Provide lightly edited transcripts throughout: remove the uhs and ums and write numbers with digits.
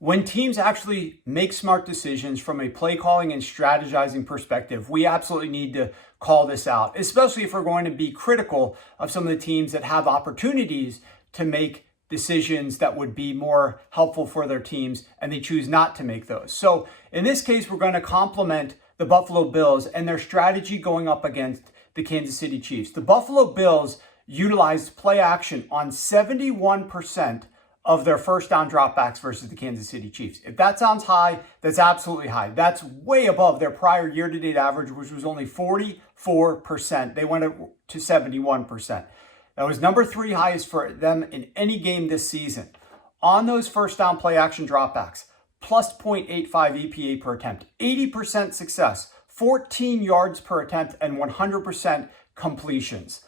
When teams actually make smart decisions from a play calling and strategizing perspective, we absolutely need to call this out, especially if we're going to be critical of some of the teams that have opportunities to make decisions that would be more helpful for their teams and they choose not to make those. So in this case, we're going to compliment the Buffalo Bills and their strategy going up against the Kansas City Chiefs. The Buffalo Bills utilized play action on 71% of their first down dropbacks versus the Kansas City Chiefs. If that sounds high, that's absolutely high. That's way above their prior year-to-date average, which was only 44%. They went to 71%. That was number 3 highest for them in any game this season. On those first down play action dropbacks, plus 0.85 EPA per attempt, 80% success, 14 yards per attempt, and 100% completions.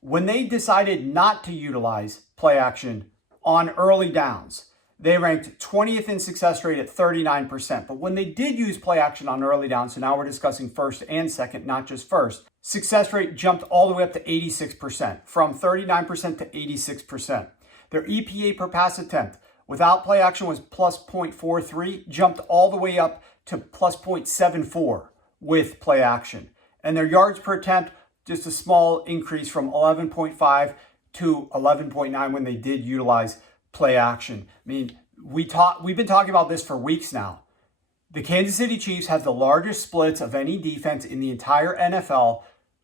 When they decided not to utilize play action on early downs, they ranked 20th in success rate at 39%. But when they did use play action on early downs, so now we're discussing first and second, not just first, success rate jumped all the way up to 86%, from 39% to 86%. Their EPA per pass attempt without play action was plus 0.43, jumped all the way up to plus 0.74 with play action. And their yards per attempt, just a small increase from 11.5 to 11.9 when they did utilize play action. I mean, we've been talking about this for weeks now. The Kansas City Chiefs have the largest splits of any defense in the entire NFL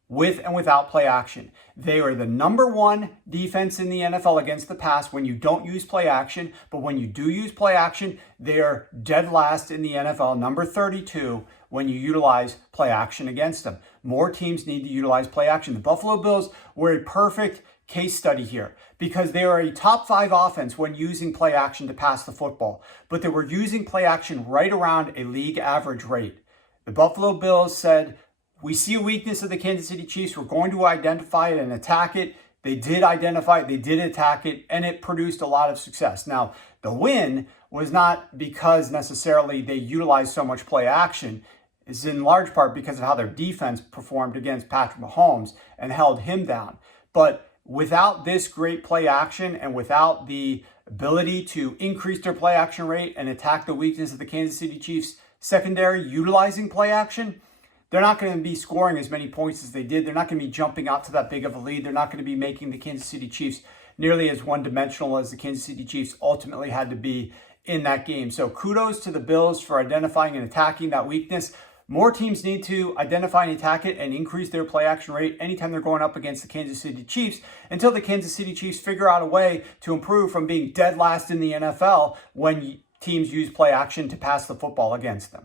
with and without play action. They are the number 1 defense in the NFL against the pass when you don't use play action, but when you do use play action, they are dead last in the NFL, number 32, when you utilize play action against them. More teams need to utilize play action. The Buffalo Bills were a perfect case study here because they are a top 5 offense when using play action to pass the football, but they were using play action right around a league average rate. The Buffalo Bills said, we see a weakness of the Kansas City Chiefs. We're going to identify it and attack it. They did identify it, they did attack it, and it produced a lot of success. Now, the win was not because necessarily they utilized so much play action. It's in large part because of how their defense performed against Patrick Mahomes and held him down. But without this great play action and without the ability to increase their play action rate and attack the weakness of the Kansas City Chiefs secondary utilizing play action, they're not going to be scoring as many points as they did. They're not going to be jumping out to that big of a lead. They're not going to be making the Kansas City Chiefs nearly as one-dimensional as the Kansas City Chiefs ultimately had to be in that game. So kudos to the Bills for identifying and attacking that weakness. More teams need to identify and attack it and increase their play action rate anytime they're going up against the Kansas City Chiefs until the Kansas City Chiefs figure out a way to improve from being dead last in the NFL when teams use play action to pass the football against them.